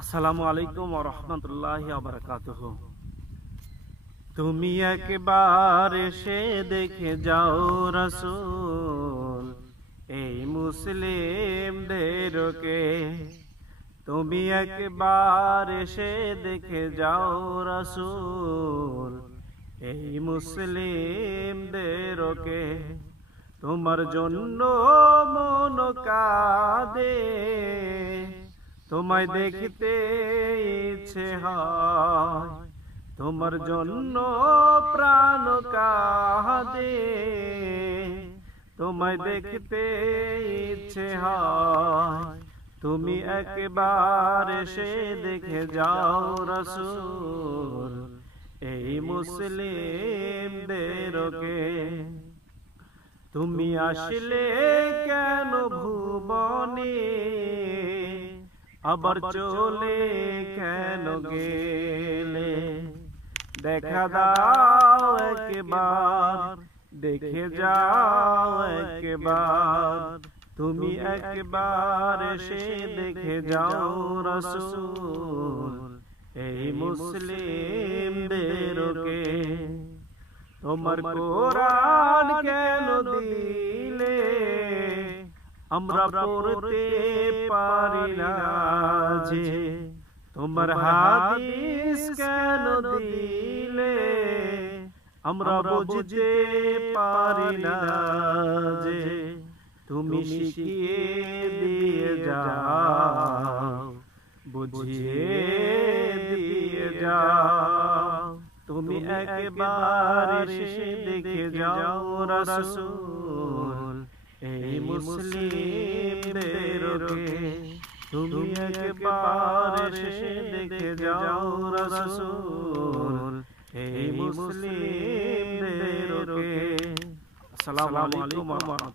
আসসালামু আলাইকুম ওয়া রাহমাতুল্লাহি ওয়া বারাকাতুহু। তুমি একবার এসে দেখে যাও রাসূল এই মুসলিমদেরকে। তুমি একবার এসে দেখে যাও রাসূল এই মুসলিমদেরকে। তোমার জন্য মন কাঁদে, তোমায় দেখতে ইচ্ছে হয়, তোমার জন্য প্রাণ কাঁদে, তোমায় দেখতে ইচ্ছে হয়। তুমি একবার এসে দেখে যাও রাসূল এই মুসলিমদেরকে। তুমি আসলে কেন ভুবনে, আবার চলে কেন গেলে? দেখা দাও একবার, দেখে যাও একবার। তুমি একবার এসে দেখে যাও রাসূল এই মুসলিমদেরকে। তোমার কোরআন কেন দিলে আমরা পড়তে পারি না যে? তোমার হাদিস কেন দিলে আমরা বুঝতে পারি না যে? তুমি শিখিয়ে দিয়ে যাও, বুঝিয়ে দিয়ে যাও। তুমি একবার এসে দেখে যাও রাসূল এই মুসলিমদেরকে। তুমি একবার এসে দেখে যাও রাসূল এই মুসলিমদেরকে। আসসালামু আলাইকুম ওয়া রাহমাতুল্লাহ।